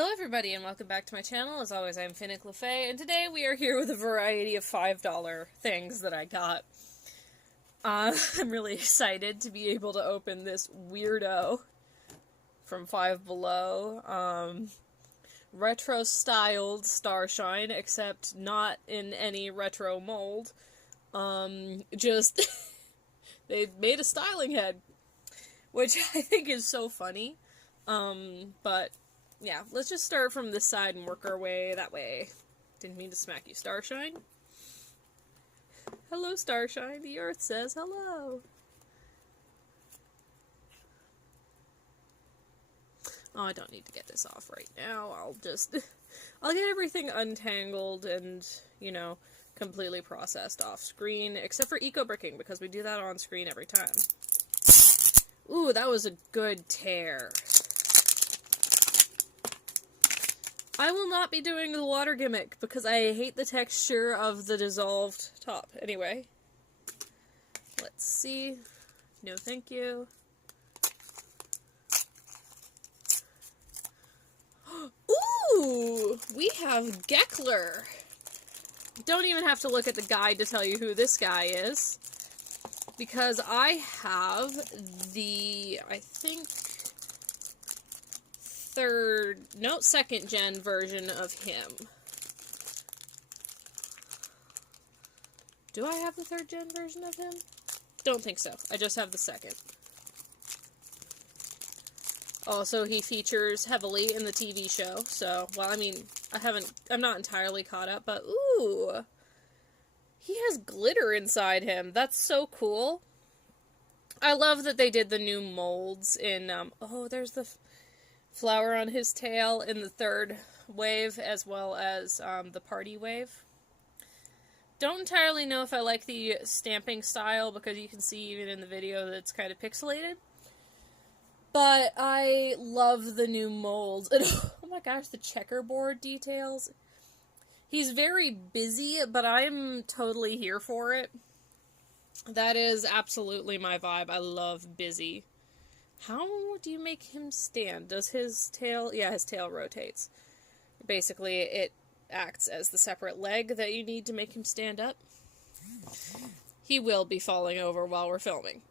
Hello everybody and welcome back to my channel. As always, I'm Finnick LaFay, and today we are here with a variety of $5 things that I got. I'm really excited to be able to open this weirdo from 5below. Retro-styled Starshine, except not in any retro mold. Just, they made a styling head, which I think is so funny. But yeah, let's just start from this side and work our way that way. Didn't mean to smack you, Starshine. Hello, Starshine. The Earth says hello. Oh, I don't need to get this off right now. I'll get everything untangled and, you know, completely processed off screen, except for eco-bricking, because we do that on screen every time. Ooh, that was a good tear. I will not be doing the water gimmick because I hate the texture of the dissolved top. Anyway, let's see. No, thank you. Ooh, we have Geckler. Don't even have to look at the guide to tell you who this guy is, because I have the, I think, second gen version of him. Do I have the third gen version of him? Don't think so. I just have the second. Also, he features heavily in the TV show, so, well, I mean, I'm not entirely caught up, but ooh! He has glitter inside him. That's so cool. I love that they did the new molds in, oh, there's the flower on his tail in the third wave, as well as the party wave. Don't entirely know if I like the stamping style, because you can see even in the video that it's kind of pixelated. But I love the new molds. And, oh my gosh, the checkerboard details. He's very busy, but I'm totally here for it. That is absolutely my vibe. I love busy. How do you make him stand? Does his tail... Yeah, his tail rotates. Basically, it acts as the separate leg that you need to make him stand up. He will be falling over while we're filming.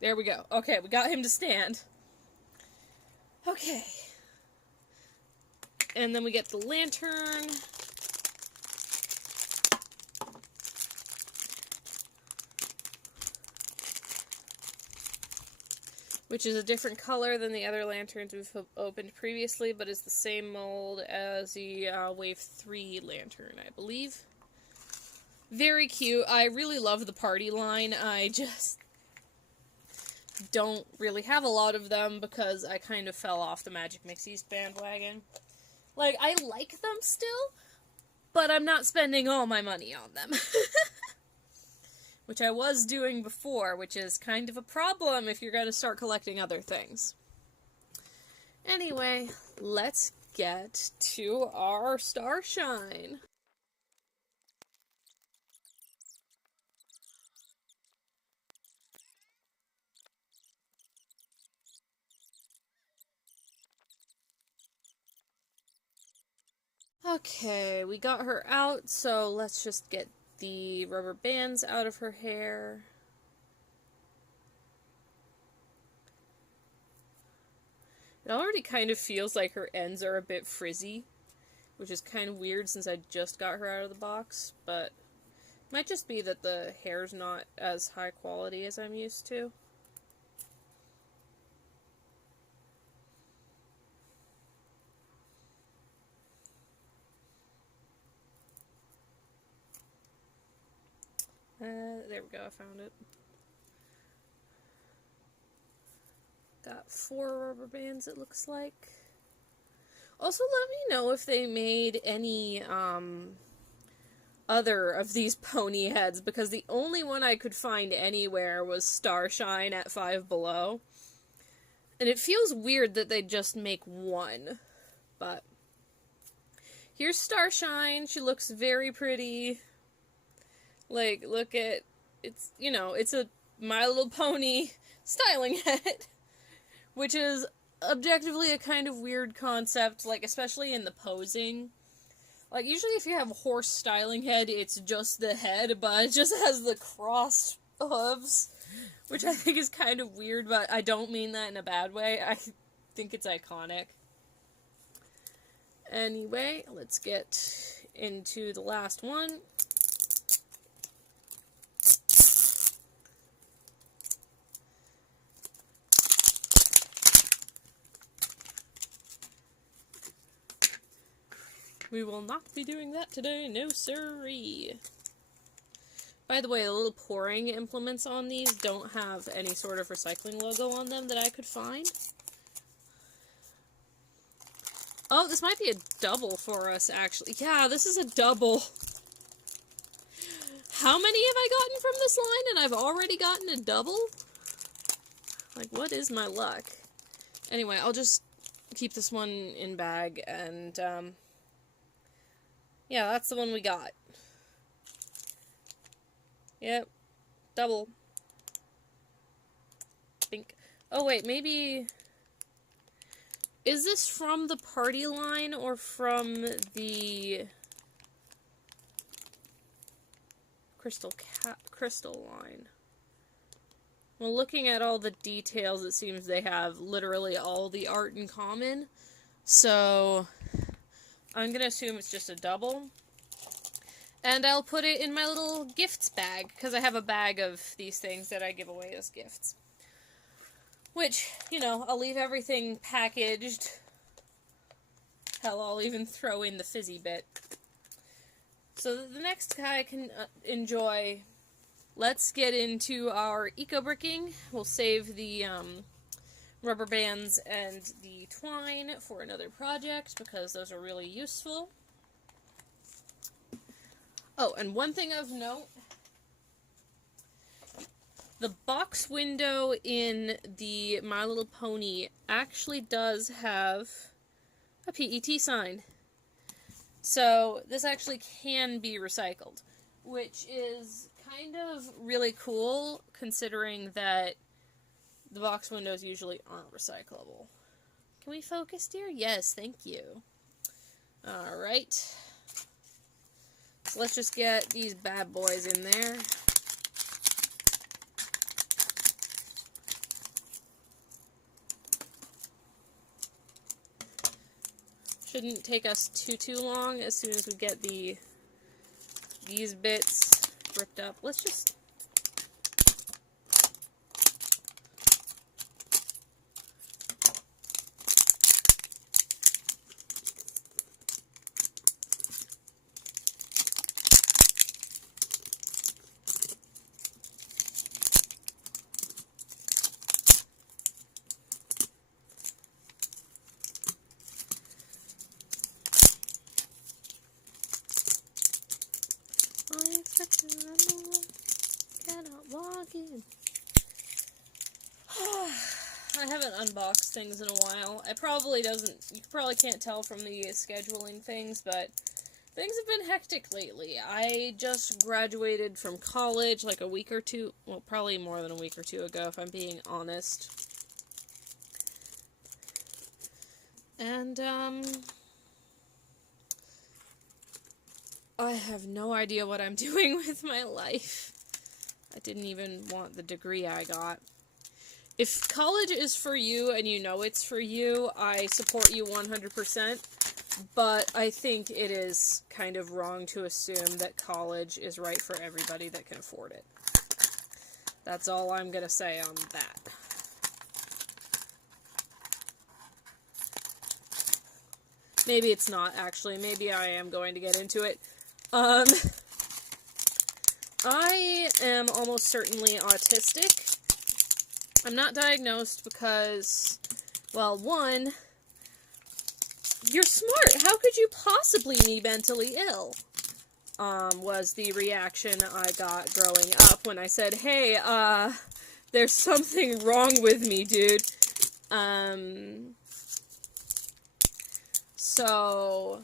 There we go. Okay, we got him to stand. Okay. And then we get the lantern. Which is a different color than the other lanterns we've opened previously, but is the same mold as the Wave 3 lantern, I believe. Very cute. I really love the party line. I just don't really have a lot of them because I kind of fell off the Magic Mixies bandwagon. Like, I like them still, but I'm not spending all my money on them. Which I was doing before, which is kind of a problem if you're going to start collecting other things. Anyway, let's get to our Starshine. Okay, we got her out, so let's just get the rubber bands out of her hair. It already kind of feels like her ends are a bit frizzy, which is kind of weird since I just got her out of the box, but it might just be that the hair's not as high quality as I'm used to. There we go, I found it. Got 4 rubber bands, it looks like. Also, let me know if they made any, other of these pony heads, because the only one I could find anywhere was Starshine at 5below. And it feels weird that they just make one, but here's Starshine. She looks very pretty. Like, look at, it's, you know, it's a My Little Pony styling head, which is objectively a kind of weird concept, like, especially in the posing. Like, usually if you have a horse styling head, it's just the head, but it just has the crossed hooves, which I think is kind of weird, but I don't mean that in a bad way. I think it's iconic. Anyway, let's get into the last one. We will not be doing that today, no siree. By the way, the little pouring implements on these don't have any sort of recycling logo on them that I could find. Oh, this might be a double for us, actually. Yeah, this is a double. How many have I gotten from this line and I've already gotten a double? Like, what is my luck? Anyway, I'll just keep this one in bag and, yeah, that's the one we got. Yep. Double. Think. Oh, wait, maybe... Is this from the party line or from the crystal line? Well, looking at all the details, it seems they have literally all the art in common. So, I'm gonna assume it's just a double. And I'll put it in my little gifts bag, because I have a bag of these things that I give away as gifts. Which, you know, I'll leave everything packaged. Hell, I'll even throw in the fizzy bit. So the next guy can enjoy. Let's get into our eco-bricking. We'll save the rubber bands and the twine for another project, because those are really useful. Oh, and one thing of note. The box window in the My Little Pony actually does have a PET sign. So this actually can be recycled, which is kind of really cool considering that the box windows usually aren't recyclable. Can we focus, dear? Yes, thank you. Alright. So let's just get these bad boys in there. Shouldn't take us too long as soon as we get these bits ripped up. Let's just... Cannot walk in. I haven't unboxed things in a while. You probably can't tell from the scheduling things, but things have been hectic lately. I just graduated from college like a week or two, well, probably more than a week or two ago, if I'm being honest. And, I have no idea what I'm doing with my life. I didn't even want the degree I got. If college is for you and you know it's for you, I support you 100%, but I think it is kind of wrong to assume that college is right for everybody that can afford it. That's all I'm gonna say on that. Maybe it's not, actually. Maybe I am going to get into it. I am almost certainly autistic. I'm not diagnosed because, well, one, you're smart. How could you possibly be mentally ill? Was the reaction I got growing up when I said, hey, there's something wrong with me, dude. So,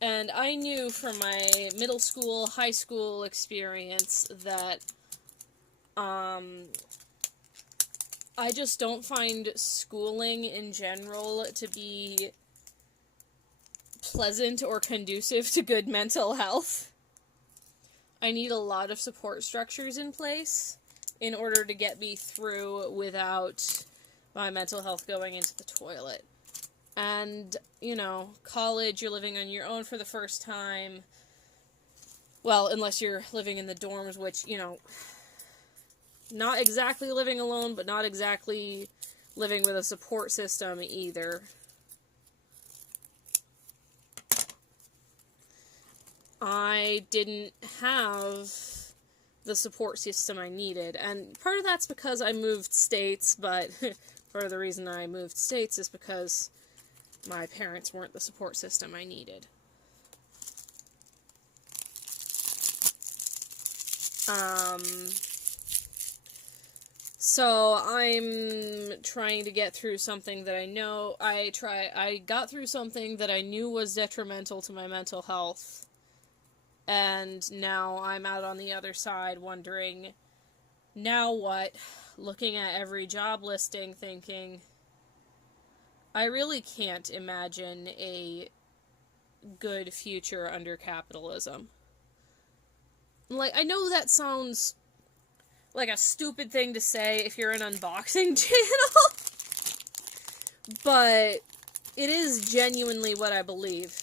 and I knew from my middle school, high school experience that, I just don't find schooling in general to be pleasant or conducive to good mental health. I need a lot of support structures in place in order to get me through without my mental health going into the toilet. And, you know, college, you're living on your own for the first time. Well, unless you're living in the dorms, which, you know, not exactly living alone, but not exactly living with a support system either. I didn't have the support system I needed, and part of that's because I moved states, but part of the reason I moved states is because my parents weren't the support system I needed. So I'm trying to get through something that I know, I got through something that I knew was detrimental to my mental health, and now I'm out on the other side wondering, now what? Looking at every job listing thinking, I really can't imagine a good future under capitalism. Like, I know that sounds like a stupid thing to say if you're an unboxing channel, but it is genuinely what I believe.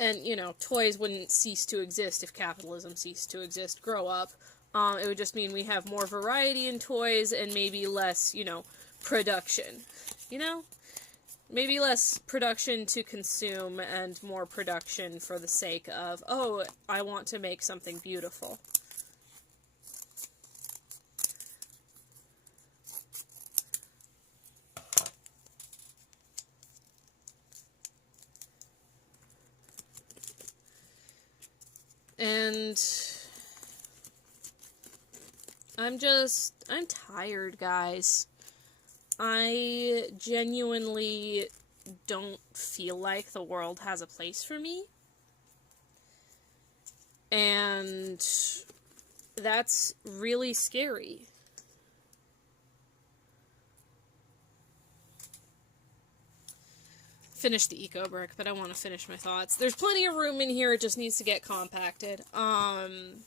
And, you know, toys wouldn't cease to exist if capitalism ceased to exist. Grow up. It would just mean we have more variety in toys and maybe less, you know, production. You know? Maybe less production to consume and more production for the sake of, oh, I want to make something beautiful. And I'm tired, guys. I genuinely don't feel like the world has a place for me. And that's really scary. Finish the eco brick, but I want to finish my thoughts. There's plenty of room in here, it just needs to get compacted. I'm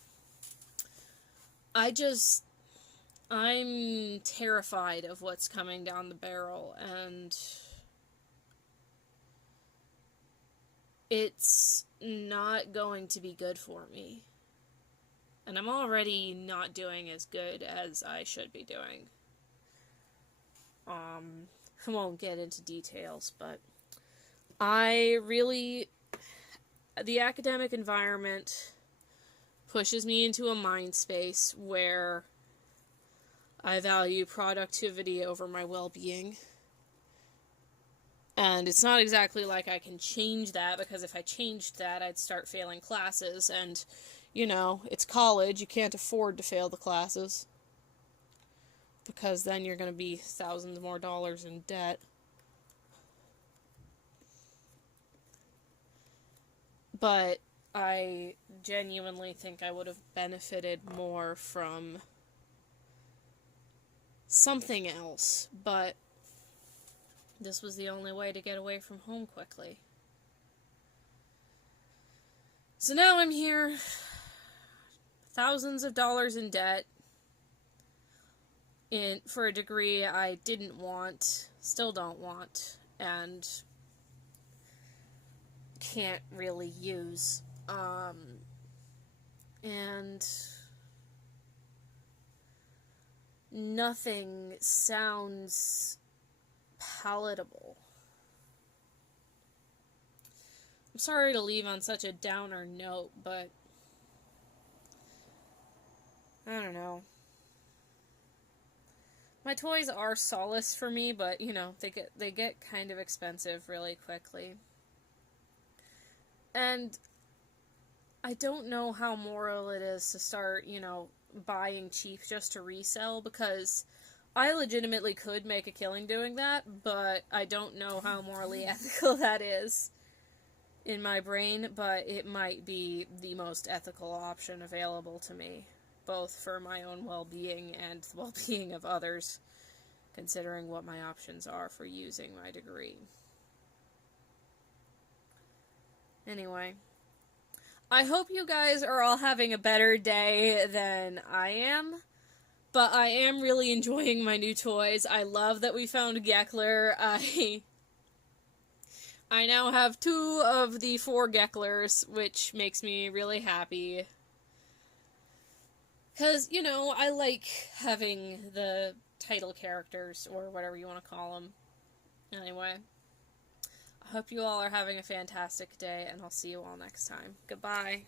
terrified of what's coming down the barrel, and it's not going to be good for me. And I'm already not doing as good as I should be doing. I won't get into details, but the academic environment pushes me into a mind space where I value productivity over my well-being. And it's not exactly like I can change that, because if I changed that, I'd start failing classes, and, you know, it's college, you can't afford to fail the classes, because then you're going to be thousands more dollars in debt. But I genuinely think I would have benefited more from something else, but this was the only way to get away from home quickly. So now I'm here, thousands of dollars in debt, for a degree I didn't want, still don't want, and can't really use. And nothing sounds palatable. I'm sorry to leave on such a downer note, but I don't know. My toys are solace for me, but, you know, they get kind of expensive really quickly. And I don't know how moral it is to start, you know, buying cheap just to resell, because I legitimately could make a killing doing that, but I don't know how morally ethical that is in my brain, but it might be the most ethical option available to me. both for my own well-being and the well-being of others, considering what my options are for using my degree. Anyway, I hope you guys are all having a better day than I am, but I am really enjoying my new toys. I love that we found Geckler. I now have 2 of the 4 Gecklers, which makes me really happy. Because, you know, I like having the title characters, or whatever you want to call them. Anyway, I hope you all are having a fantastic day, and I'll see you all next time. Goodbye.